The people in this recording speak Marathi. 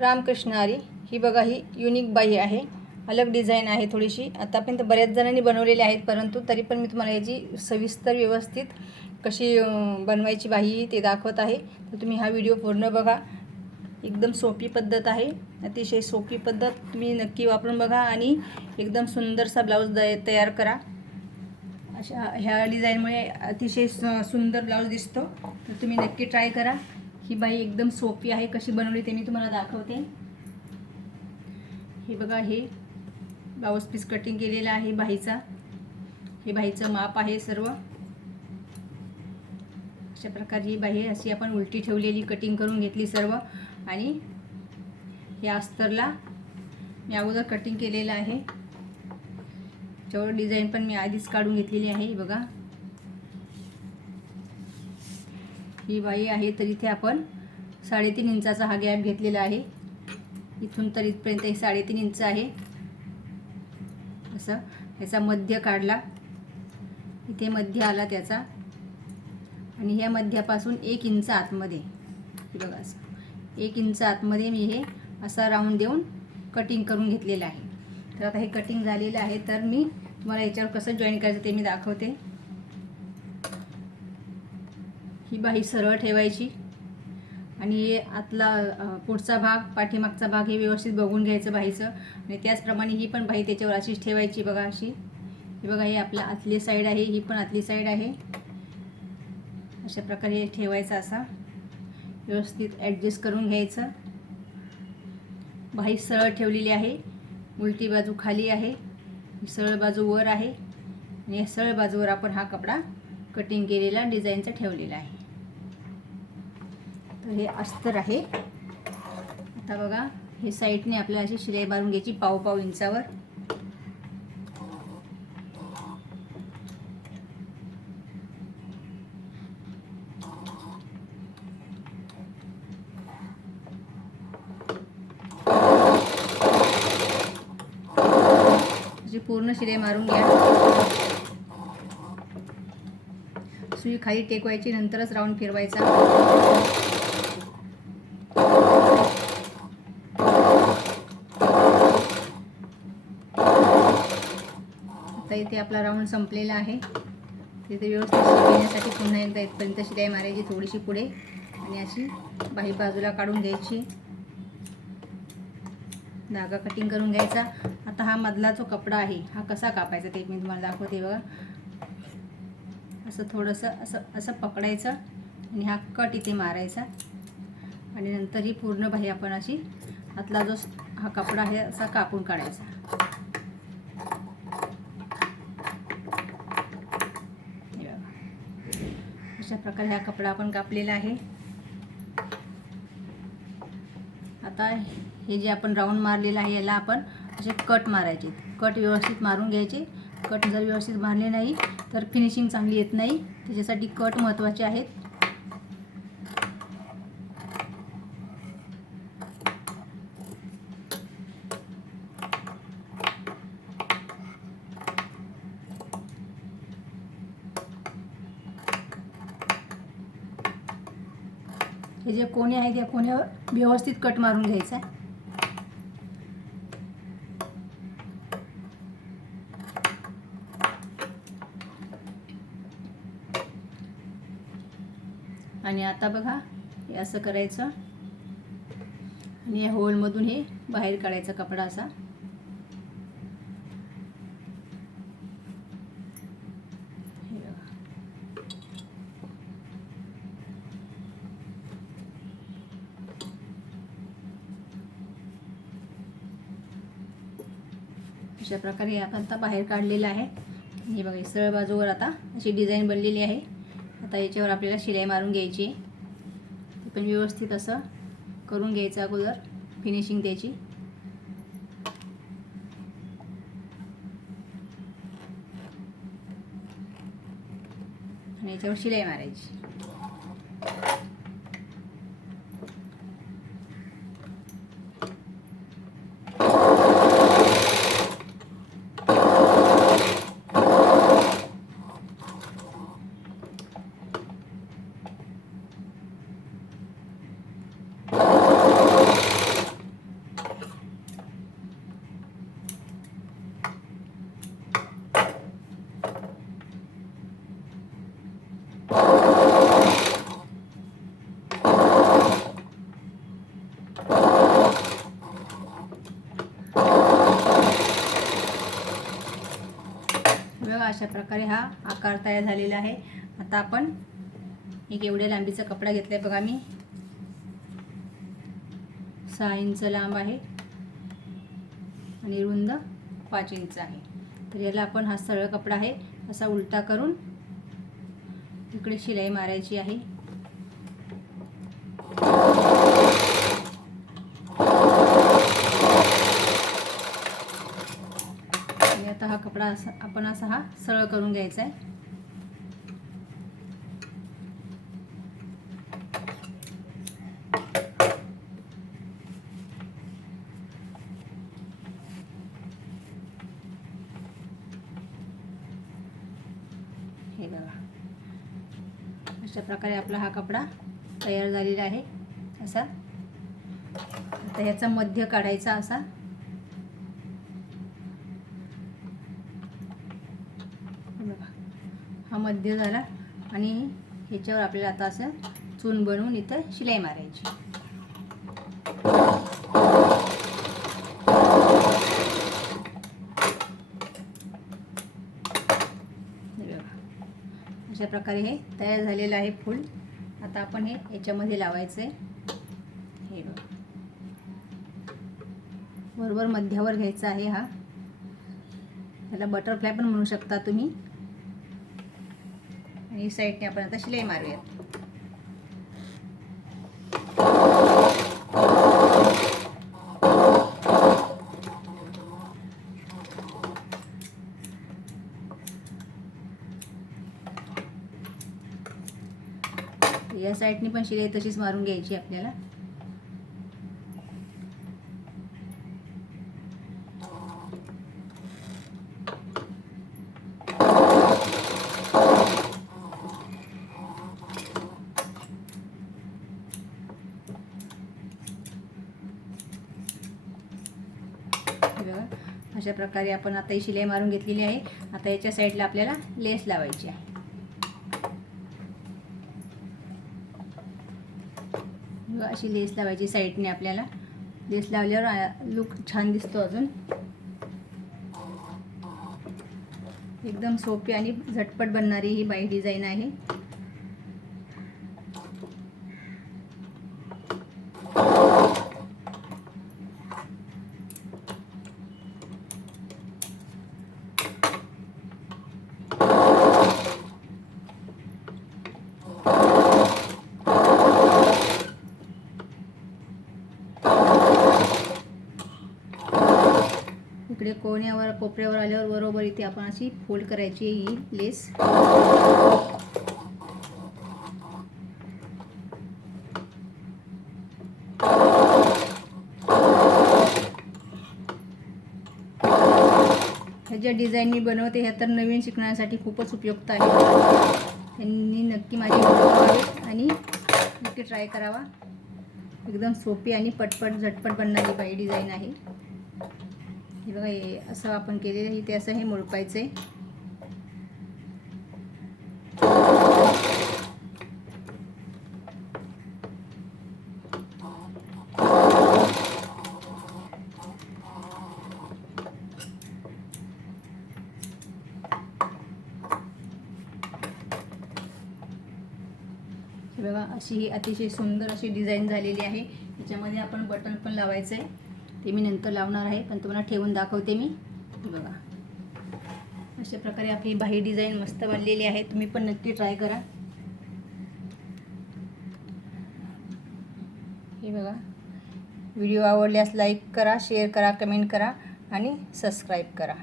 रामकृष्ण आरी. ही बघा ही युनिक बाई आहे. अलग डिझाईन आहे थोडीशी. आतापर्यंत बऱ्याच जणांनी बनवलेली आहेत परंतु तरी पण मी तुम्हाला याची सविस्तर व्यवस्थित कशी बनवायची बाई ते दाखवत आहे. तर तुम्ही हा व्हिडिओ पूर्ण बघा. एकदम सोपी पद्धत आहे. अतिशय सोपी पद्धत तुम्ही नक्की वापरून बघा आणि एकदम सुंदरसा ब्लाऊज द तयार करा. अशा ह्या डिझाईनमुळे अतिशय सुंदर ब्लाऊज दिसतो. तर तुम्ही नक्की ट्राय करा. ही बाई एकदम सोपी आहे कशी बनवली ते मी तुम्हाला दाखवते. हे बघा हे ब्लाऊज पीस कटिंग केलेला आहे बाईचा. हे बाईचं माप आहे सर्व. अशा प्रकारची ही बाई आहे अशी आपण उलटी ठेवलेली कटिंग करून घेतली सर्व. आणि या अस्तरला मी अगोदर कटिंग केलेलं आहे. त्याच्यावर डिझाईन पण मी आधीच काढून घेतलेली आहे ही बघा. ही बाई आहे तर इथे आपण साडेतीन इंचाचा हा गॅप घेतलेला आहे. इथून तर इथपर्यंत हे साडेतीन इंच आहे. असं ह्याचा मध्य काढला. इथे मध्य आला त्याचा. आणि ह्या मध्यापासून एक इंच आतमध्ये. बघा असं. एक इंच आतमध्ये मी हे असा राऊंड देऊन कटिंग करून घेतलेलं आहे. तर आता हे कटिंग झालेलं आहे तर मी तुम्हाला याच्यावर कसं जॉईन करायचं ते मी दाखवते. ही बाही सरळ ठेवायची. आणि हे आतला पुढचा भाग पाठीमागचा भाग हे व्यवस्थित बघून घ्यायचं बाईचं. आणि त्याचप्रमाणे ही पण बाई त्याच्यावर अशीच ठेवायची बघा अशी. ही बघा हे आपल्या आतली साईड आहे ही पण आतली साईड आहे. अशा प्रकारे ठेवायचं असा. व्यवस्थित ॲडजस्ट करून घ्यायचं. बाई सरळ ठेवलेली आहे. उलटी बाजू खाली आहे. सरळ बाजू वर आहे. आणि या सरळ बाजूवर आपण हा कपडा कटिंग केलेला डिझाईनचा ठेवलेला आहे. तर हे अस्तर आहे. आता बघा हे साईडने आपल्याला अशी शिलाई मारून घ्यायची पाव पाव इंचावर पूर्ण शिलाई मारून घ्या. सुई खाली टेकवायची नंतरच राऊंड फिरवायचा. इथे आपला राऊंड संपलेला आहे. तिथे व्यवस्थित शिकण्यासाठी पुन्हा एकदा इथपर्यंत शिलाई मारायची थोडीशी पुढे. आणि अशी बाही बाजूला काढून घ्यायची. धागा कटिंग करून घ्यायचा. आता हा मधला जो कपडा आहे हा कसा कापायचा ते मी तुम्हाला दाखवते बघा. असं थोडंसं असं असं पकडायचं आणि हा कट इथे मारायचा. आणि नंतर ही पूर्ण बाही आपण अशी आतला जो हा कपडा आहे असा कापून काढायचा हे बघा. अशा प्रकारे हा कपडा आपण कापलेला आहे. आता हे जे आपण राऊंड मारलेलं आहे याला आपण असे कट मारायचे. कट व्यवस्थित मारून घ्यायचे. कट जर व्यवस्थित मारले नाही तर फिनिशिंग चांगली येत नाही. त्याच्यासाठी कट महत्त्वाचे आहेत. हे जे कोणे आहेत या कोण्यावर व्यवस्थित कट मारून घ्यायचा आहे. आणि आता बघा हे असं करायचं. आणि या होलमधून हे बाहेर काढायचा कपडा असा हे बघा. अशा प्रकारे आपण आता बाहेर काढलेलं आहे. हे बघा सरळ बाजूवर आता अशी डिझाईन बनलेली आहे. आता याच्यावर आपल्याला शिलाई मारून घ्यायची ते पण व्यवस्थित असं करून घ्यायचं अगोदर फिनिशिंग द्यायची आणि याच्यावर शिलाई मारायची. अशा प्रकारे हा आकार तयार झालेला आहे. आता आपण एक एवढ्या लांबीचा कपडा घेतला आहे बघा मी. सहा इंच लांब आहे आणि रुंद पाच इंच आहे. तर याला आपण हा सरळ कपडा आहे असा उलटा करून इकडे शिलाई मारायची आहे आणि आता हा कपडा असा आपण असा हा सरळ करून घ्यायचा आहे हे बघा. अशा प्रकारे आपला हा कपडा तयार झालेला आहे. असा. आता ह्याचा मध्य काढायचा असा हे बघा हा मध्य झाला आणि ह्याच्यावर आपल्याला आता असं चून बनवून इथं शिलाई मारायची. अशा प्रकारे हे तयार झालेलं आहे फूल. आता आपण हे याच्यामध्ये लावायचं आहे हे बघा. बरोबर मध्यावर घ्यायचा आहे हा. त्याला बटरफ्लाय पण म्हणू शकता तुम्ही. ही साईडने आपण आता शिलाई मारूयात या साईडनी पण शिलाई तशीच मारून घ्यायची आपल्याला हे अशा प्रकारे आपण आता ही शिलाई मारून घेतलेली आहे. आता याच्या साईडला आपल्याला लेस लावायची आहे. अशी लेस लावायची साईडने आपल्याला. लेस लावल्यावर लुक छान दिसतो अजून. एकदम सोपी आणि झटपट बनणारी ही बाई डिझाईन आहे. इकडे कोण्यावर कोपऱ्यावर आल्यावर बरोबर इथे आपण अशी फोल्ड करायची ही लेस ह्या ज्या डिझाईन मी बनवते ह्या तर नवीन शिकण्यासाठी खूपच उपयुक्त आहे. त्यांनी नक्की माझी आणि नक्की ट्राय करावा. एकदम सोपी आणि पटपट झटपट बनणारी बाई डिझाईन आहे. हे बघा हे असं आपण केलेलं इथे ते असं हे मुळपायचं आहे. बघा अशी ही अतिशय सुंदर अशी डिझाईन झालेली आहे. याच्यामध्ये आपण बटन पण लावायचं आहे ते मी नंतर लावणार आहे पण तुम्हाला ठेवून दाखवते मी. बघा. अशा प्रकारे आपली बाही डिझाईन मस्त बनलेली आहे. तुम्ही पण नक्की ट्राय करा. हे बघा. व्हिडिओ आवडल्यास लाईक करा शेअर करा कमेंट करा आणि सबस्क्राईब करा.